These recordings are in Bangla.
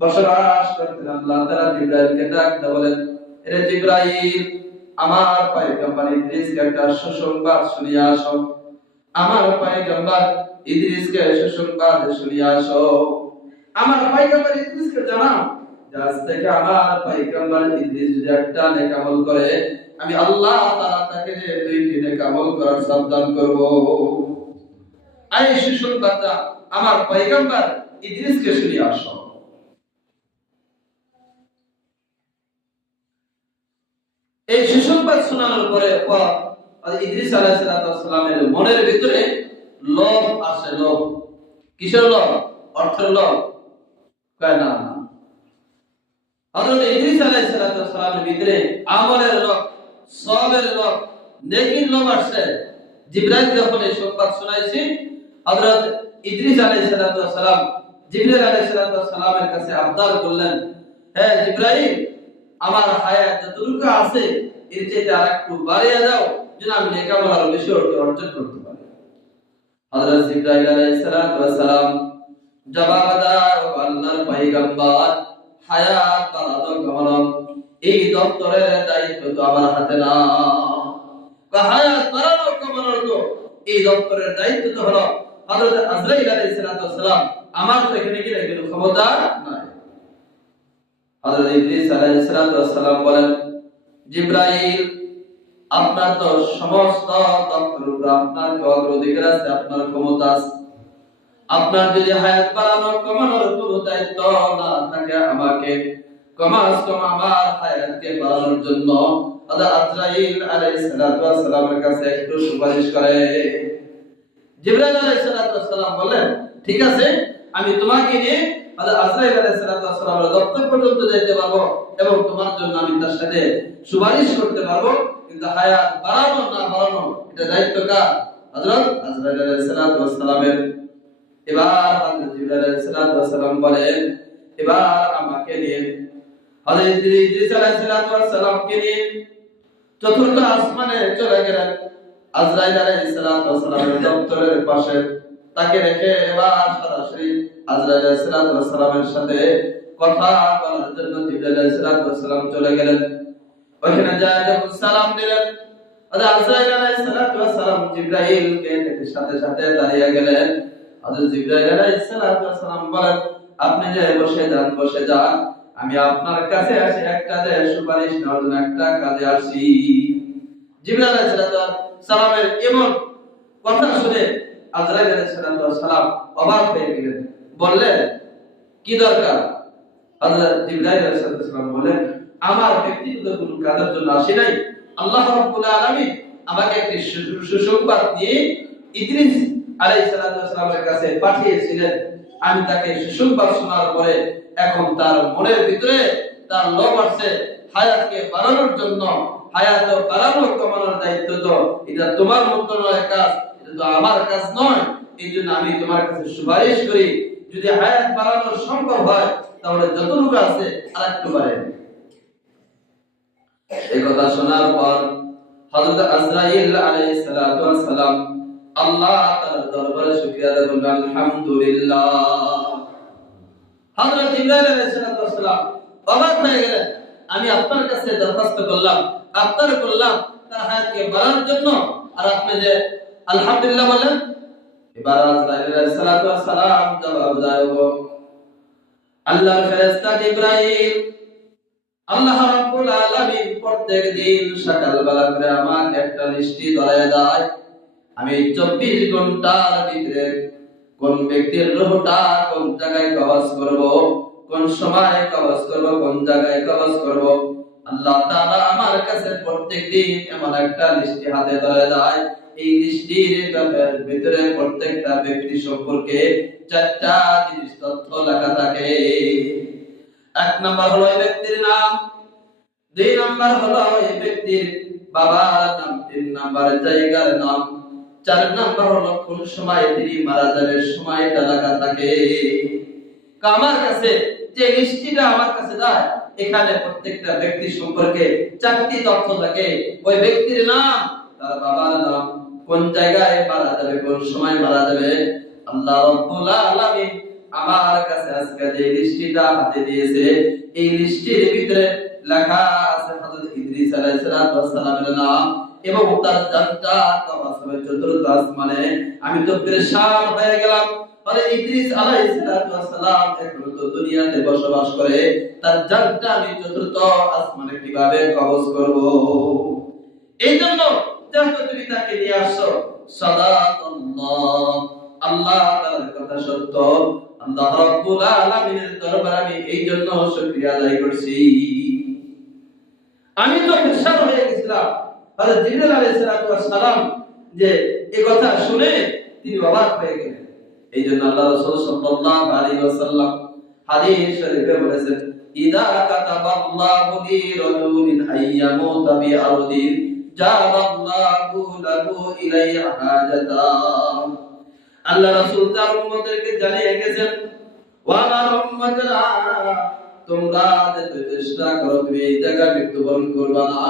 বসবাস করতেন। আল্লাহ তাআলা জিবরাইলকে ডাক দিয়ে বলেন, হে জিবরাইল, আমার পয়গম্বর ইদ্রিসকে একটা সুসংবাদ শুনিয়ে আসো। আমার পয়গম্বর ইদ্রিসকে সুসংবাদ শুনিয়ে আসো। আমার পয়গম্বর ইদ্রিসকে জানাও যে আজ থেকে আমার পয়গম্বর ইদ্রিস যদি একটা নেক আমল করে, আমি আল্লাহ তাআলা তাকে দুইটি নেক আমল করার সাবধান করব। এই সুসংবাদটা আমার পয়গম্বর ইদ্রিসকে শুনিয়ে আসো। এই সুসংবাদ শোনানোর পরে ইদ্রিস আলাইহিস সালামের মনের ভিতরে লোভ আসে। লোভ কিসের লোভ? অর্থের লোভ? কয় না, হযরত ইদ্রিস আলাইহিস সালামের ভিতরে আমলের লোভ, সওয়াবের লোভ, নেকির লোভ আসে। জিবরাইল যখন এই সংবাদ শোনাইছে, হযরত ইদ্রিস আলাইহিস সালাম জিবরাইল আলাইহিস সালামের কাছে আবদার করলেন, হে জিবরাইল, আমার হায়াত যতটুকু আছে এর চাইতে আরেকটু বাড়িয়ে দাও যেন আমি নেক আমল আরো বেশি অর্জন করতে পারি। হযরত জিবরাইল আলাইহিস সালাম জবাব দাও, আল্লাহর পয়গম্বর, হায়াত বাড়ানো কমানো এই দপ্তরের দায়িত্ব তো আমার হাতে না। হায়াত বাড়ানো কমানোর তো এই দপ্তরের দায়িত্ব তো হলো হযরত আজরাইল আলাইহিস সালাম। আমার তো এখানে কি কোনো ক্ষমতা নাই। হযরত ইদ্রিস আলাইহিস সালাম বলেন, জিবরাইল, আপনার তো সমস্ত দপ্তরের উপর আপনার অগ্রাধিকার আছে, আপনার ক্ষমতা আছে। আপনার যদি হায়াত বাড়ানো কমানোর কোনো দায়িত্ব না থাকে, আমাকে কমাস কম আমার হায়াতকে বাড়ানোর জন্য হযরত আজরাইল আলাইহিস সালামের কাছে একটু সুপারিশ করে। জিবরাইল আলাইহিস সালাম বলেন, ঠিক আছে, আমি তোমাকে নিয়ে হযরত আজরাইল আলাইহিস সালামের দপ্তর পর্যন্ত যেতে পারবো এবং তোমার জন্য আমি তার সাথে সুপারিশ করতে পারবো, কিন্তু হায়াত বাড়ানো না বাড়ানো এটা দায়িত্ব কার? হযরত আজরাইল আলাইহিস সালামের। এবার হযরত জিবরাইল আলাইহিস সালাম বলেন, এবার আমাকে নিয়ে হযরত ইদ্রিস আলাইহিস সালামকে নিয়ে চতুর্থ আসমানে চলে গেলেন। আজরাইল আলাইহিস সালামের দপ্তরের পাশে তাকে রেখে এবার সরাসরি আজরাইল আলাইহিস সালামের সাথে কথা বলার জন্য জিবরাইল আলাইহিস সালাম চলে গেলেন। ওখানে যায় যখন সালাম দিলেন, আজরাইল আলাইহিস সালাম জিবরাইলকে দেখে সাথে সাথে দাঁড়িয়ে গেলেন। হযরত জিবরাইল আলাইহিস সালাম বলেন, আপনি যে বসে যান, আমি আপনার কাছে আসি একটা যে সুপারিশ নেওয়ার জন্য, একটা কাজে আসি। জিবরাইল আলাইহিস সালামের এমন কথা শুনে আজরাইল আলাইহিস সালাম অবাক হয়ে গেলেন। বললেন, কি দরকার? হযরত জিবরাইল আলাইহিস সালাম বলেন, আমার ব্যক্তিগত কোনো কাজের জন্য আসি নাই। আল্লাহ রাব্বুল আলামিন আমাকে একটি সুসংবাদ দিয়ে ইদ্রিস আলাইহিস সালামের কাছে পাঠিয়েছিলেন। আমি তাকে সুসংবাদ শোনার পরে এখন তার মনের ভিতরে তার লোভ আসছে হায়াতকে বাড়ানোর জন্য। হায়াত বাড়ানো কমানোর দায়িত্ব তো এটা তোমার মন্ত্রণালয়ের কাজ, এটা তো আমার কাজ নয়। এই জন্য আমি তোমার কাছে সুপারিশ করি, যদি হায়াত বাড়ানো সম্ভব হয় তাহলে যতটুকু আছে আরেকটু বাড়ান। এই কথা শোনার পর হযরত আজরাইল আলাইহিস সালাম আল্লাহ তাআলার দরবারে শুকরিয়া আদায় করলেন, আলহামদুলিল্লাহ। হযরত জিবরাইল আলাইহিস সালাম অবাক হয়ে গেলেন, আমি আপনার কাছে দরখাস্ত করলাম, আবদার করলাম তার হায়াতকে বাড়ানোর জন্য, আর আপনি যে আলহামদুলিল্লাহ বলেন। এবার আজরাইল আলাইহিস সালাম জবাব দেয়, আল্লাহর ফেরেশতা জিবরাইল, আল্লাহ রাব্বুল আলামিন প্রত্যেক দিন সকালবেলা করে আমাকে একটা লিস্টি ধরায় দেয়। আমি 24 ঘন্টার ভিতরে কোন ব্যক্তির রূহটা কোন জায়গায় কবজ করব, কোন সময় কবজ করব, কোন জায়গায় কবজ করব, আল্লাহ তাআলা আমার কাছে প্রত্যেকদিন এমন একটা লিস্টি হাতে ধরে দেয়। এই লিস্টির ভিতরে প্রত্যেকটা ব্যক্তি সম্পর্কে 4টা জিনিস তথ্য লেখা থাকে। এক নাম্বার হলো এই ব্যক্তির নাম, 2 নাম্বার হলো এই ব্যক্তির বাবার নাম, 3 নাম্বার জায়গার নাম, 4 নাম্বার হলো কোন সময় তিনি মারা যাবে সময়টা লেখা থাকে। আমার কাছে যে লিস্টটা আমার কাছে দেয়, এখানে প্রত্যেকটা ব্যক্তি সম্পর্কে 4টি তথ্য থাকে। ওই ব্যক্তির নাম, তার বাবার নাম, কোন জায়গায় মারা যাবে, কোন সময় মারা যাবে। আল্লাহ রাব্বুল আলামিন আমার কাছে আজকে যে লিস্টটা হাতে দিয়েছে এই লিস্টের ভিতরে লেখা আছে হযরত ইদ্রিস আলাইহিস সালামের নাম এবং তার জানটা কবরে চতুর্থ আসমানে। আমি তো পেরেশান হয়ে গেলাম, আরে ইদ্রিস আলাইহিস সালাম এখন তো দুনিয়াতে বসবাস করে, তার জানটা আমি চতুর্থ আসমানে কিভাবে কবজ করব? এই জন্য যেহেতু তুমি তাকে নিয়ে আসছো, সাদাকাল্লাহ, আল্লাহ তাআলার কথা সত্য, আল্লাহ রাব্বুল আলামিনের দরবারে আমি এই জন্য শুকরিয়া আদায় করছি। আমি তো পেরেশান হয়ে গেছিলাম। হযরত জিবরাইল আলাইহিস সালাম যে এই কথা শুনে তিনি অবাক হয়ে গেলেন। এই জন্য আল্লাহ রাসূল সাল্লাল্লাহু আলাইহি ওয়াসাল্লাম হাদিস শরীফে বলেছেন, ইদা কাতাবাল্লাহু লি রাজুলিন আইয়ামুতা বিআরদিন জাআলাল্লাহু লাহু ইলাইহা হাজাতা। আল্লাহ রাসূল তার উম্মতদেরকে জানিয়ে গেছেন, ওয়া আমার উম্মতরা, তোমরা যদি চেষ্টা করো তুমি এই জায়গায় মৃত্যুবরণ করবা না,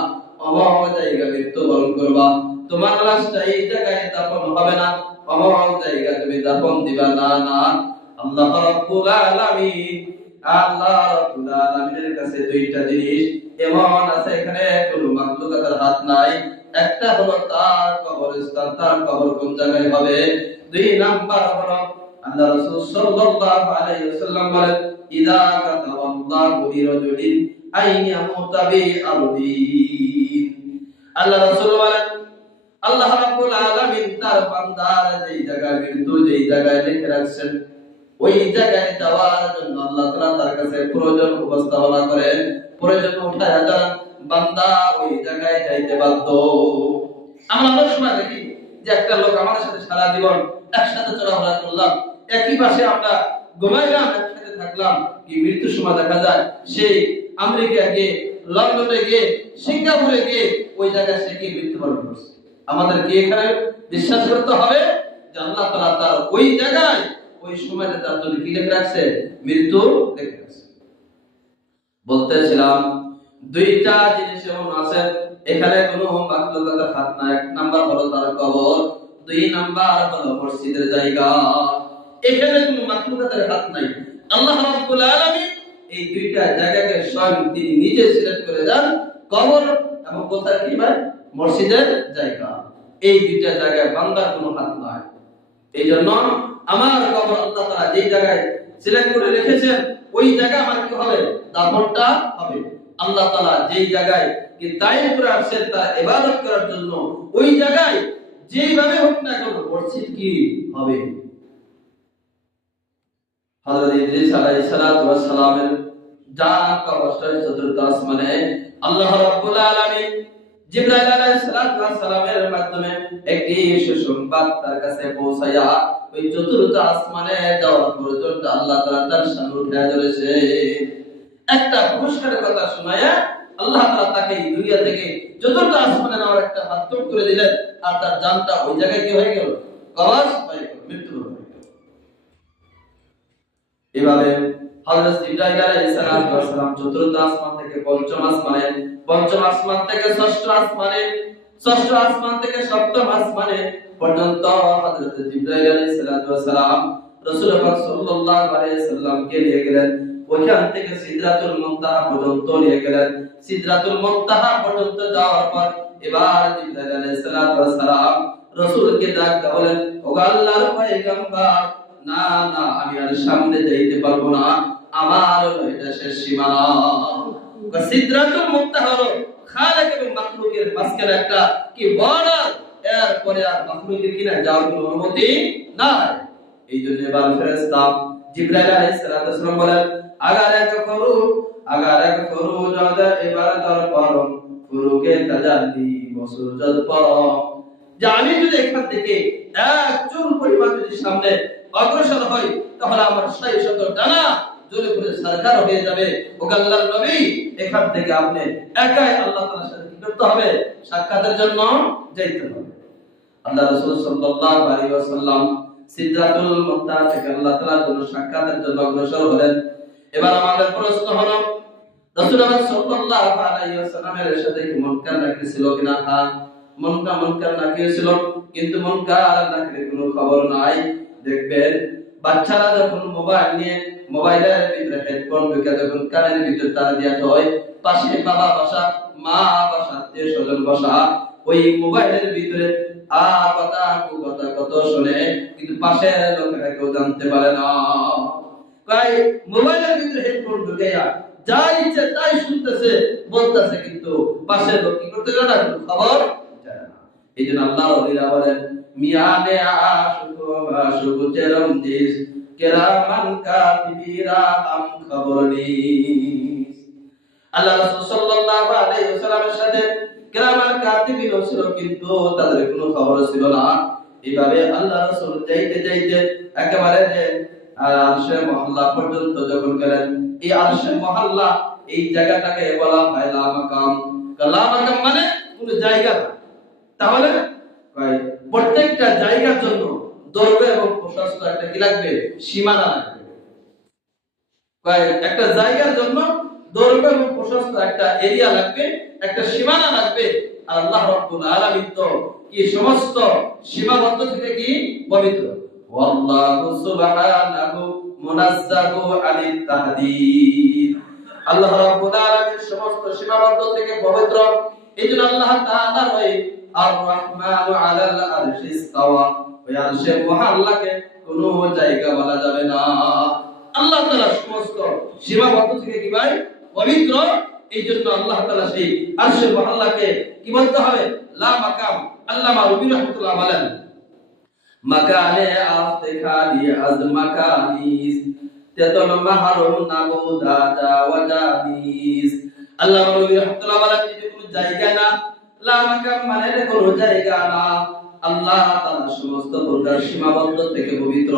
অমর জায়গায় মৃত্যুবরণ করবা, তোমার লাশটা এই জায়গায় দাফন হবে না, অমর জায়গায় তুমি দাফন দিবা না। না, আল্লাহ রাব্বুল আলামিন, আল্লাহ রাব্বুল আলামিনের কাছে দুইটা জিনিস এমন আছে, এখানে কোনো মাখলুকাতের হাত নাই। একটা হলো তার কবরস্থান, তার কবর কোন জায়গায় হবে। দুই নাম্বার হলো আল্লাহ রাসূল সাল্লাল্লাহু আলাইহি ওয়াসাল্লাম বলেন, ইদা কাতাবাল্লাহু লিরাজুলিন আইয়ামুতা বিআরদিন। আল্লাহ রাসূল বলেন, আল্লাহ রাব্বুল আলামিন তার বান্দার যেই জায়গায় মৃত্যু, যেই জায়গায় লিখে রাখছেন, ওই জায়গায় যাওয়ার জন্য আল্লাহ তাআলা তার কাছে প্রয়োজন উপস্থাপনা করেন, প্রয়োজন উঠায় দেন, বান্দা ওই জায়গায় যাইতে বাধ্য। আমরা অনেক সময় দেখি যে একটা লোক আমাদের সাথে সারা জীবন একসাথে চলাফেরা করলাম, একই পাশে আমরা ঘুমাইলাম, একসাথে থাকলাম, কি মৃত্যুর সময় দেখা যায় সেই আমেরিকা গিয়ে, লন্ডনে গিয়ে, সিঙ্গাপুরে গিয়ে ওই জায়গায় সে কি মৃত্যুবরণ করছে। আমাদের কি এখানে বিশ্বাস করতে হবে যে আল্লাহ তাআলা তার ওই জায়গায় ওই সময়টা তার জন্য কি লিখে রাখছে? মৃত্যু লিখে রাখছে। বলতেছিলাম দুইটা জিনিস এমন আছে, এখানে কোনো মাখলুকাতের হাত নাই। এক নাম্বার হলো তার কবর, দুই নাম্বার হলো মসজিদের জায়গা। এখানে কোনো মাখলুকাতের হাত নাই। আল্লাহ রাব্বুল আলামিন এই দুইটা জায়গাকে স্বয়ং তিনি নিজে সিলেক্ট করে দেন, কবর এবং কোথায় কি ভাই? মসজিদের জায়গা। এই দুইটা জায়গায় বান্দার কোনো হাত নাই। এই জন্য আমার কবর আল্লাহ তাআলা যেই জায়গায় সিলেক্ট করে রেখেছেন ওই জায়গা আমার কি হবে? দাফনটা হবে। আল্লাহ তাআলা যেই জায়গায় কি তাইন করে আসছেন তার ইবাদত করার জন্য, ওই জায়গায় যেইভাবে হোক না কেন মসজিদ কি হবে। হযরত ইদ্রিস আলাইহিস সালামের জান কবরটা চতুর্থ আসমানে। আল্লাহ রাব্বুল আলামিন জিবরাইল আলাইহিস সালামের মাধ্যমে একটি সুসংবাদ তার কাছে পৌঁছায়া ওই চতুর্থ আসমানে যাওয়ার পর্যন্ত আল্লাহ তাআলা তার শান উঠায় ধরেছে। একটা পুরস্কারের কথা শোনায়া আল্লাহ তাআলা তাকে দুনিয়া থেকে চতুর্থ আসমানে নেওয়ার একটা মাধ্যম করে দিলেন, আর তার জানটা ওই জায়গায় কি হয়ে গেল? কবজ হয়ে গেল, মৃত্যু হয়ে গেল। এভাবে হযরত জিবরাইল আলাইহিস সালাম চতুর্থ আসমান থেকে পঞ্চম আসমানে, পঞ্চম আসমান থেকে ষষ্ঠ আসমানে, ষষ্ঠ আসমান থেকে সপ্তম আসমানে পর্যন্ত হযরত জিবরাইল আলাইহিস সালাম রাসূল পাক সাল্লাল্লাহু আলাইহি সাল্লামকে নিয়ে গেলেন। ওইখান থেকে সিদরাতুল মুনতাহা পর্যন্ত নিয়ে গেলেন। সিদরাতুল মুনতাহা পর্যন্ত যাওয়ার পর এবার জিবরাইল আলাইহিস সালাম রাসূলকে ডাক বলেন, ও আল্লাহর পয়গম্বর, না না আমি আর সামনে যাইতে পারবো না, আমার এটা শেষ সীমানা। সিদরাতুল মুনতাহা হলো খালিক এবং মাখলুকের মাঝখানে একটা কি বর্ডার, এরপরে আর মাখলুকের কিনা যাওয়ার কোনো অনুমতি নাই। এই জন্য এবার ফেরেশতা জিবরাইল আলাইহিস সালাম বলেন, আগার এক ফরু জাদা এবার দর পরম ফুরুকে তাজাল্লি মসুজাদ পরম। যে আমি যদি এখান থেকে এক চুল পরিমাণ যদি সামনে অগ্রসর হই, তাহলে আমার ৬০ ডানা জ্বলে পুড়ে ছারখার হয়ে যাবে। ও আল্লাহর নবী, এখান থেকে আপনি একাই আল্লাহ তাআলার সাথে কি করতে হবে? সাক্ষাতের জন্য যাইতে হবে। আল্লাহ রাসূল সাল্লাল্লাহু আলাইহি ওয়াসাল্লাম সিদরাতুল মুনতাহা থেকে আল্লাহ তাআলার জন্য সাক্ষাতের জন্য অগ্রসর হলেন। এবার আমাদের প্রশ্ন হলো, রাসূলুল্লাহ সাল্লাল্লাহু আলাইহি ওয়াসাল্লামের সাথে কি মুনকার নাকির ছিল কিনা? হ্যাঁ, মুনকার নাকির ছিল, কিন্তু মুনকার নাকিরের কোনো খবর নাই। দেখবেন বাচ্চারা যখন মোবাইল নিয়ে মোবাইলের ভিতরে হেডফোন ঢুকে যখন কানের ভিতরে তার দিয়া হয়, পাশে বাবা বসা, মা বসা, আত্মীয় স্বজন বসা, ওই মোবাইলের ভিতরে কথা কথা কত শুনে, কিন্তু পাশের লোকেরা কেউ জানতে পারে না। তাই মোবাইলের ভিতরে হেডফোন ঢুকে যা ইচ্ছে তাই শুনতেছে বলতেছে, কিন্তু পাশের লোক কি করতে পারে না, খবর জানে না। এই জন্য আল্লাহ ওলিরা বলেন মিয়ানে আশুকু আশুকু চেরম দিস কেরামান কাতিবিরা আম খবরনি। আল্লাহ রাসূল সাল্লাল্লাহু আলাইহি ওয়াসাল্লামের সাথে কেরামান কাতিবিন ছিল, কিন্তু তাদের কোনো খবর ছিল না। এইভাবে আল্লাহ রাসূল যাইতে যাইতে একেবারে যে আরশে মহল্লা পর্যন্ত যখন গেলেন, এই আরশে মহল্লা এই জায়গাটাকে বলা হয় লা মাকাম। লা মাকাম মানে কোন জায়গা না। তাহলে প্রত্যেকটা জায়গার জন্য দৈর্ঘ্য এবং প্রশস্ত একটা কি লাগবে, সীমানা লাগবে। একটা জায়গার জন্য দৈর্ঘ্য এবং প্রশস্ত একটা এরিয়া লাগবে, একটা সীমানা লাগবে। আর আল্লাহ রাব্বুল আলামিন তো কি সমস্ত সীমাবদ্ধ থেকে কি পবিত্র। ওয়াল্লাহু সুবহানাহু মুনাজ্জাহু আনিত তাহদীদ। আল্লাহ রাব্বুল আলামিন সমস্ত সীমাবদ্ধ থেকে পবিত্র। এইজন্য আল্লাহ তাআলা ওই আর রহমানু আলাল আরশি ইস্তাওয়া, ওই আরশে মহল্লাকে কোনো জায়গা বলা যাবে না। আল্লাহ তাআলা সমস্ত সীমাবদ্ধ থেকে কি ভাই পবিত্র। এইজন্য আল্লাহ তাআলা সেই আরশে মহল্লাকে কি বলতে হবে, লা মাকাম। আল্লামা রুবি রাহমাতুল্লাহ বলেন মাকানে আফতে খালি আজ মাকানিস তেতন মাহরুম নাবুদা জাওয়াজানিস। আল্লামা রুবি রাহমাতুল্লাহ বলেন এটা কোনো জায়গা না, লা মাকাম মানে কোনো জায়গা না। আল্লাহ তাআলা সমস্ত প্রকার সীমাবদ্ধ থেকে পবিত্র।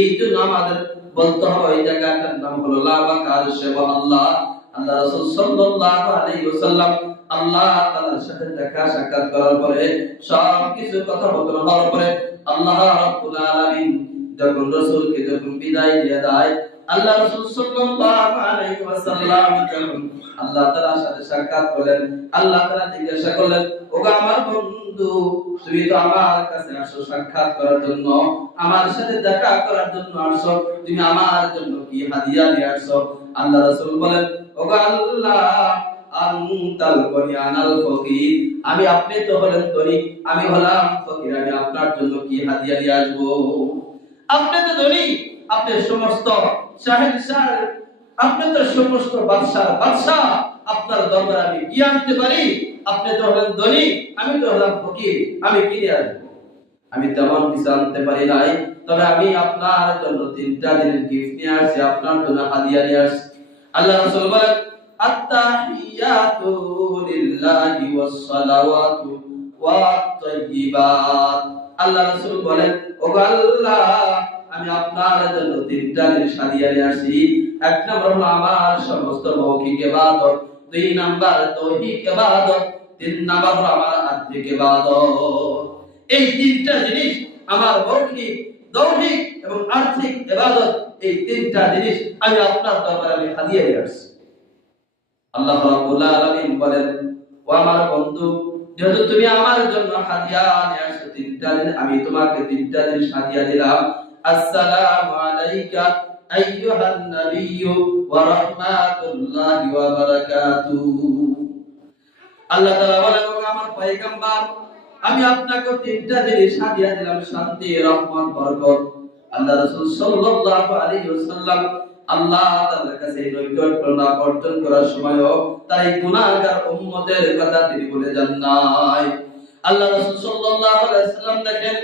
এইজন্য আমাদের বলতে হবে এই জায়গাটার নাম হলো লা মাকাম আরশে মহল্লা। আল্লাহ রাসূল সাল্লাল্লাহু আলাইহি ওয়াসাল্লাম আল্লাহ তাআলার সাথে দেখা সাক্ষাৎ করার পরে সব কিছু কথা বলার পরে আল্লাহ রাব্বুল আলামিন যখন রাসূলকে যখন বিদায় দিয়ে দেয়, আল্লাহ রাসূল সাল্লাল্লাহু আলাইহি ওয়াসাল্লাম যখন আল্লাহ তাআলার সাথে সাক্ষাৎ করলেন, আল্লাহ তাআলা জিজ্ঞাসা করলেন, ওগো আমার বন্ধু, তুমি তো আমার কাছে আসো সাক্ষাৎ করার জন্য, আমার সাথে দেখা করার জন্য আসো, তুমি আমার জন্য কি হাদিয়া নিয়ে আসো? আল্লাহ রাসূল বলেন, ওগো আল্লাহ আনতাল গনি আনাল ফকির, আমি আপনি তো হলেন ধনী, আমি হলাম ফকির, আমি আপনার জন্য কি হাদিয়া নিয়ে আসবো? আপনি তো ধনী, আপনি সমস্ত শাহেনশাহ, আপনি তো সমস্ত বাদশা, আপনার দরবারে আমি কি আনতে পারি? আপনি তো হলেন ধনী, আমি তো হলাম ফকির, আমি কি নিয়ে আসবো? আমি তেমন কিছু আনতে পারি নাই, তবে আমি আপনার জন্য 3টা দিনের গিফট নিয়ে আসছি, আপনার জন্য হাদিয়া নিয়ে আসছি। আল্লাহ রাসূল বলেন আত-তাহিয়াতু লিল্লাহি ওয়াস সালাওয়াতু ওয়াত তাইয়্যিবাত। আল্লাহ রাসূল বলেন, ওগো আল্লাহ, আমি আপনার জন্য 3টা জিনিস হাদিয়া নিয়ে আসছি। 1 নম্বর হলো আমার সমস্ত মৌখিক ইবাদত, 2 নাম্বার দৈহিক ইবাদত, 3 নাম্বার হলো আমার আত্মিক ইবাদত। এই 3টা জিনিস আমার মৌখিক, দৈহিক এবং আর্থিক ইবাদত, এই 3টা জিনিস আমি আপনার দরবারে আমি হাদিয়া নিয়ে আসছি। আল্লাহ রাব্বুল আলামিন বলেন, ও আমার বন্ধু, যেহেতু তুমি আমার জন্য হাদিয়া নিয়ে আসছো 3টা জিনিস, আমি তোমাকে 3টা জিনিস হাদিয়া দিলাম। আসসালামু আলাইকা আইয়ুহান নাবিয়্যু ওয়া রাহমাতুল্লাহি ওয়া বারাকাতুহু। আল্লাহ তাআলা বলেন, ও আমার পয়গম্বর, আমি আপনাকে 3টা জিনিস হাদিয়া দিলাম, শান্তি, রহমত, বরকত। আল্লাহ রাসূল সাল্লাল্লাহু আলাইহি ওয়াসাল্লাম আল্লাহ তাআলার কাছে নৈকট্য লাভ অর্জন করার সময়ও তাই গুনাহগার উম্মতের কথা তিনি বলে যান নাই। আল্লাহ রাসূল সাল্লাল্লাহু আলাইহি ওয়াসাল্লাম দেখেন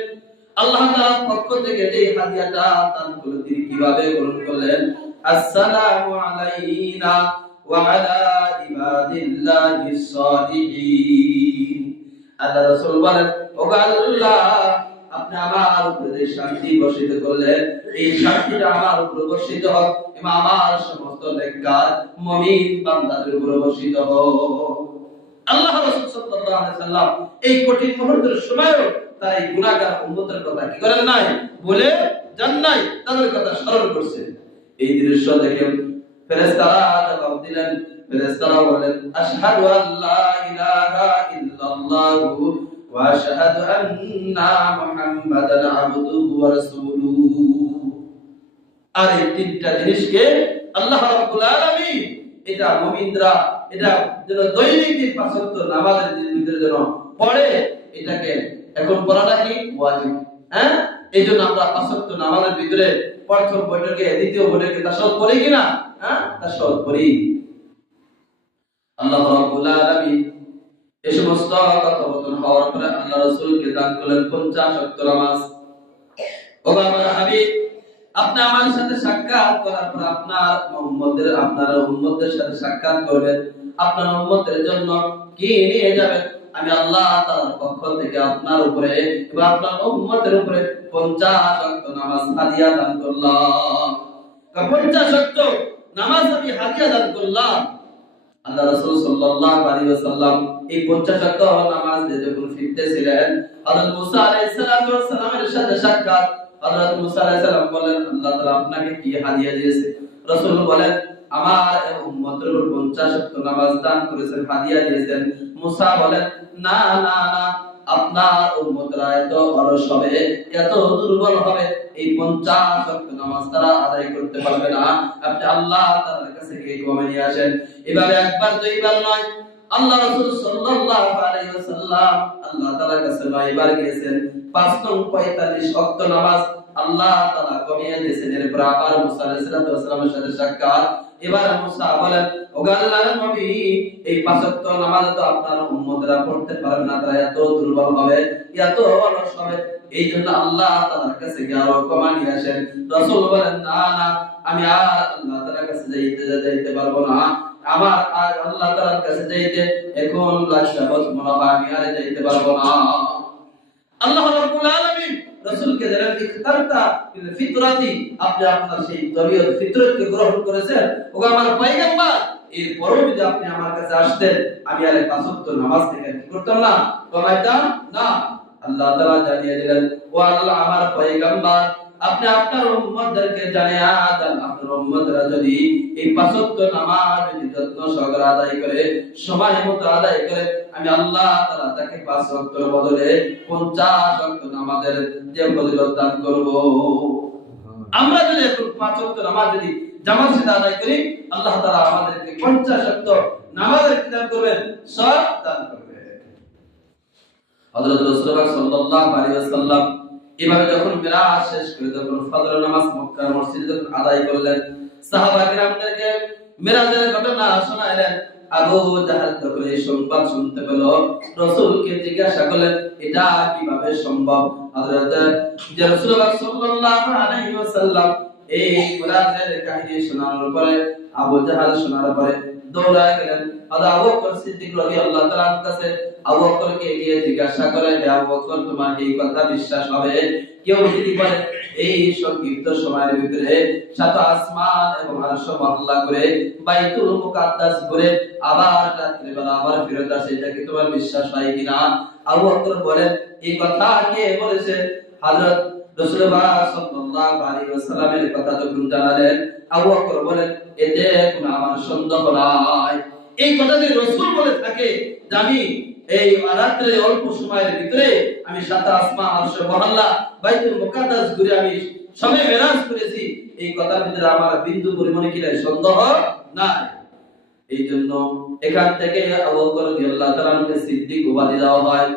আল্লাহ তাআলার পক্ষ থেকে যে হাদিয়াটা দান করে তিনি কিভাবে গ্রহণ করলেন। আসসালামু আলাইনা ওয়া আলা ইবাদিল্লাহিস সালিহিন। আল্লাহ রাসূল বলেন, ও আল্লাহ, আপনি আমার উপরে শান্তি বর্ষিত করলেন, এই শান্তিটা আমার উপরে বর্ষিত হোক এবং আমার সমস্ত নেককার মুমিন বান্দাদের উপরে বর্ষিত হোক। আল্লাহ রাসূল সাল্লাল্লাহু আলাইহি ওয়াসাল্লাম এই কঠিন মুহূর্তের সময়ও তাই গুনাহগার উম্মতের কথা কি করেন নাই, বলে যান নাই, তাদের কথা স্মরণ করছেন। এই দৃশ্য দেখে ফেরেশতারা জবাব দিলেন, ফেরেশতারা বলেন, আশহাদু আল্লা ইলাহা ইল্লাল্লাহু ওয়া আশহাদু আন্না মুহাম্মাদান আবদুহু ওয়া রাসূলুহু। আর এই তিনটা জিনিসকে আল্লাহ রাব্বুল আলামিন এটা মুমিনরা এটা যেন দৈনিক 5 ওয়াক্ত নামাজের ভিতরে যেন পড়ে, এটাকে এখন পড়াটা কি ওয়াজিব। হ্যাঁ, এইজন্য আমরা 5 ওয়াক্ত নামাজের ভিতরে প্রথম বৈঠকে দ্বিতীয় বৈঠকে তাশাহুদ পড়ি কিনা? হ্যাঁ, তাশাহুদ পড়ি। আল্লাহ রাব্বুল আলামিন এই সমস্ত কথোপকথন হওয়ার পরে আল্লাহ রাসূলকে দান করলেন 50 ওয়াক্ত নামাজ। ও আমার হাবিব, আপনি আমার সাথে সাক্ষাৎ করার পর আপনার উম্মতদের সাথে সাক্ষাৎ করবেন, আপনার উম্মতের জন্য কি নিয়ে যাবেন? আমি আল্লাহ তাআলার পক্ষ থেকে আপনার উপরে এবং আপনার উম্মতের উপরে 50 ওয়াক্ত নামাজ হাদিয়া দান করলাম। 50 ওয়াক্ত নামাজ আমি হাদিয়া দান করলাম। আল্লাহ রাসূল সাল্লাল্লাহু আলাইহি ওয়াসাল্লাম এই 50 ওয়াক্ত নামাজ দিয়ে যখন ফিরতেছিলেন, হযরত মুসা আলাইহিস সালামের সাথে সাক্ষাৎ। হযরত মুসা আলাইহিস সালাম বলেন, আল্লাহ তাআলা আপনাকে কি হাদিয়া দিয়েছে? রাসূল বলেন, আমার উম্মতের উপর 50 ওয়াক্ত নামাজ দান করেছেন, হাদিয়া দিয়েছেন। মুসা বলেন, না না না, আপনার উম্মতরা এত অলস হবে, এত দুর্বল হবে, এই 50 ওয়াক্ত নামাজ তারা আদায় করতে পারবে না। আপনি আল্লাহ তাআলার কাছে গিয়ে কমে নিয়ে আসেন। এভাবে একবার দুইবার নয়, আল্লাহ রাসূল সাল্লাল্লাহু আলাইহি ওয়াসাল্লাম আল্লাহ তাআলার কাছে 9 বার গিয়েছেন। 5 নং 45 ওয়াক্ত নামাজ আল্লাহ তাআলা কমিয়ে দিয়েছেন। এরপর আবার মুসা আলাইহিস সালামের সাথে সাক্ষাৎ। এবার মুসা বলেন, ও আল্লাহর নবী, এই 5 ওয়াক্ত নামাজ তো আপনার উম্মতরা পড়তে পারবে না, তারা এত দুর্বল হবে, এত অলস হবে, এই জন্য আল্লাহ তাআলার কাছে গিয়ে আরো কমিয়ে নিয়ে আসেন। রাসূল বলেন, না না, আমি আর আল্লাহ তাআলার কাছে যাইতে পারবো না, আমার আর আল্লাহ তাআলার কাছে যাইতে এখন লাশাবত মনে হয় আমি আর যাইতে পারবো না। আল্লাহ রাব্বুল আলামিন রাসূলকে জানেন ইখতারতা বিল ফিতরাতি, আপনি আপনার সেই তবিয়ত ফিতরতকে গ্রহণ করেছেন। ওগো আমার পয়গম্বর, এরপরও যদি আপনি আমার কাছে আসতেন, আমি আর 5 ওয়াক্ত নামাজ থেকে কি করতাম না, কমাইতাম না। আল্লাহ তাআলা জানিয়ে দিলেন, ও আল্লাহ আমার পয়গম্বর, আপনি আপনার উম্মতদেরকে জানিয়ে দেন, আপনার উম্মতরা যদি এই 5 ওয়াক্ত নামাজ যদি যত্ন সহকারে আদায় করে, সময় মতো আদায় করে, আমি আল্লাহ তাআলা তাকে 5 ওয়াক্তের বদলে 50 ওয়াক্ত নামাজের যে ফজিলত দান করব। আমরা যদি এখন 5 ওয়াক্ত নামাজ যদি জামাতের সাথে আদায় করি, আল্লাহ তাআলা আমাদেরকে 50 ওয়াক্ত নামাজের কি দান করবেন? সওয়াব দান করবেন। হযরত রাসূলুল্লাহ সাল্লাল্লাহু আলাইহি ওয়াসাল্লাম এভাবে যখন মিরাজ শেষ করে যখন ফজর নামাজ মক্কার মসজিদে যখন আদায় করলেন, সাহাবা কিরামদেরকে মিরাজের ঘটনা শোনাইলেন। আবু জাহল যখন এই সংবাদ শুনতে পেল, রাসূলকে জিজ্ঞাসা করলেন, এটা কিভাবে সম্ভব? হযরত রাসূলুল্লাহ সাল্লাল্লাহু আলাইহি ওয়াসাল্লাম এই মিরাজের কাহিনী শোনানোর পরে, আবু জাহল শোনার পরে দৌড়ায় গেলেন আবু বকর সিদ্দিক রাদিয়াল্লাহু তাআলার কাছে। আবু বকরকে গিয়ে জিজ্ঞাসা করেন, হে আবু বকর, তোমার এই কথা বিশ্বাস হবে? কেউ যদি বলে এই সংক্ষিপ্ত সময়ের ভিতরে 7 আসমান এবং আরশ মহল্লা করে বাইতুল মুকাদ্দাস ঘুরে আবার রাত্রি বেলা আবার ফিরত আসে, এটা কি তোমার বিশ্বাস হয় কিনা? আবু বকর বলেন, এই কথা কে বলেছে? হযরত রাসূলুল্লাহ সাল্লাল্লাহু আলাইহি ওয়াসাল্লামের কথা যখন জানালেন, আবু বকর বলেন, এতে কোনো আমার সন্দেহ নাই। এই কথা যদি রাসূল বলে থাকে যে আমি এই রাত্রে অল্প সময়ের ভিতরে আমি 7 আসমান আরশ মহল্লা বাইতুল মুকাদ্দাস ঘুরে আমি সবে মেরাজ করেছি, এই কথার ভিতরে আমার বিন্দু পরিমাণে কি নাই, সন্দেহ নাই। এই জন্য এখান থেকে আবু বকর রাদিয়াল্লাহু তাআলাকে সিদ্দিক উপাধি দেওয়া হয়।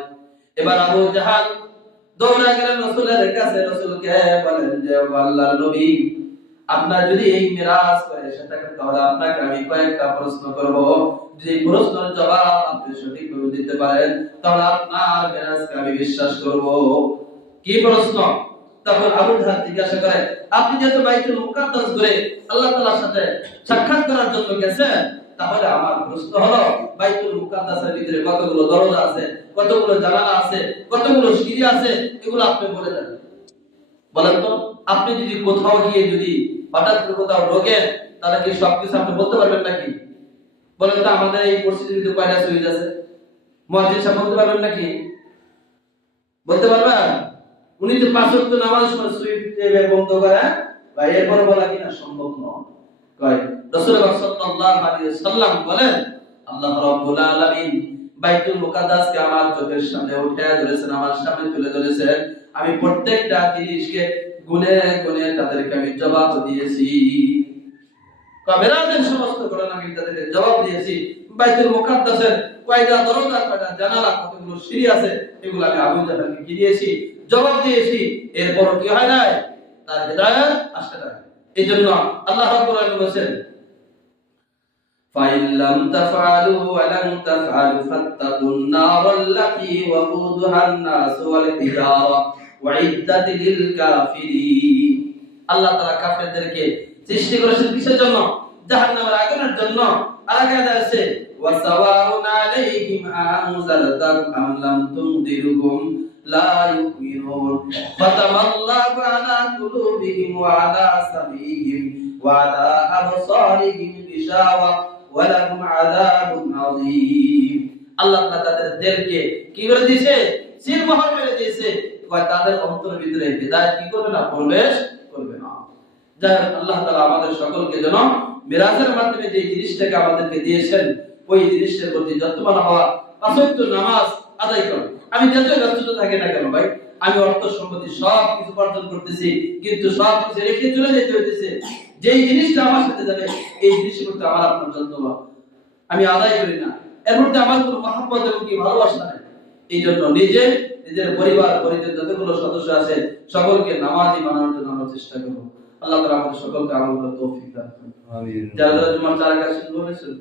এবার আবু জাহাল দৌড়া গেলেন রাসূলের কাছে, রাসূলকে বলেন যে আল্লাহর নবী, আপনার যদি এই মিরাজ করে সেটাকে, তাহলে আপনাকে আমি কয়েকটা প্রশ্ন করব, যদি প্রশ্নের জবাব আপনি সঠিকভাবে দিতে পারেন, তাহলে আপনার মিরাজকে আমি বিশ্বাস করব। কি প্রশ্ন? তখন আবু জাহল জিজ্ঞাসা করে, আপনি যেহেতু বাইতুল মুকাদ্দাস ঘুরে আল্লাহ তাআলার সাথে সাক্ষাৎ করার জন্য গেছেন, তাহলে আমার প্রশ্ন হলো, বাইতুল মুকাদ্দাসের ভিতরে কতগুলো দরজা আছে, কতগুলো জানালা আছে, কতগুলো সিঁড়ি আছে, এগুলো আপনি বলে দেন। বলেন তো, আপনি যদি কোথাও গিয়ে যদি হঠাৎ করে কোথাও ঢোকেন, তাহলে কি সবকিছু আপনি বলতে পারবেন নাকি? বলেন তো, আমাদের এই পরিস্থিতির ভিতরে কয়টা সুইচ আছে? মুয়াজ্জিন সাহেব বলতে পারবেন নাকি? বলতে পারবেন? উনি তো 5 ওয়াক্ত নামাজের সময় সুইচ বন্ধ করে, ভাই এরপর বলা কিনা সম্ভব নয়। কয় রাসূলুল্লাহ সাল্লাল্লাহু আলাইহি ওয়াসাল্লাম বলেন, আল্লাহ রাব্বুল আলামিন বাইতুল মুকাদ্দাসকে আমার চোখের সামনে উঠায় ধরেছেন, আমার সামনে তুলে ধরেছেন। আমি প্রত্যেকটা জিনিসকে গুনে গুনে তাদেরকে আমি জবাব দিয়েছি। মেরাজের সমস্ত ঘটনা আমি তাদেরকে জবাব দিয়েছি। বাইতুল মুকাদ্দাসের কয়টা দরজা, কয়টা জানালা, কতগুলো সিঁড়ি আছে, এগুলো আমি আবু জাহলকে কি দিয়েছি, জবাব দিয়েছি। এরপর কি হয় নাই, তার হিদায়াত আসে না। এইজন্য আল্লাহ রাব্বুল আলামিন বলেন, فَإِن لَّمْ تَفْعَلُوا وَلَن تَفْعَلُوا فَاتَّقُوا النَّارَ الَّتِي وَقُودُهَا النَّاسُ وَالْحِجَارَةُ وَأُعِدَّتْ لِلْكَافِرِينَ। আল্লাহ তাআলা কাফেরদেরকে সৃষ্টি করেছেন কিসের জন্য? জাহান্নামের আগুনের জন্য। আর আগে আছে ওয়াসাওয়াউন আলাইহিম আনজারতাম আম লাম তুনদিরুহুম লা ইউমিনুন ফাতামাল্লাহু আলা কুলুবিহিম ওয়া আলা সামিহিম ওয়া আলা আবসারিহিম গিশাওয়া ওয়া লাহুম আযাবুন আযীম। আল্লাহ তাআলা তাদের দিলকে কি করে দিয়েছে? সিলমোহর মেরে দিয়েছে। তাদের অন্তরের ভিতরে হিদায়াত কি করবে না, প্রবেশ করবে না। যাই হোক, আল্লাহ তাআলা আমাদের সকলকে যেন মিরাজের মাধ্যমে যে জিনিসটাকে আমাদেরকে দিয়েছেন ওই জিনিসের প্রতি যত্নবান হওয়া, পাঁচ ওয়াক্ত নামাজ আদায় করা। আমি যতই ব্যস্ত থাকি না কেন ভাই, আমি অর্থ সম্পত্তি সব কিছু উপার্জন করতেছি, কিন্তু সব কিছু রেখে চলে যেতে হইতেছে। যেই জিনিসটা আমার সাথে যাবে এই জিনিসের প্রতি আমার আপনার যত্নবান আমি আদায় করি না, এর মধ্যে আমার কোনো মহব্বত এবং কি ভালোবাসা নাই। এই জন্য নিজের পরিবার পরিজন যতগুলো সদস্য আছে সকলকে নামাজি বানানোর জন্য আমরা চেষ্টা করব। আল্লাহ তাআলা আমাদের সকলকে আমল করার তৌফিক দান করুন। আমিন। যারা জুমার চার কাজ শুরু করেছেন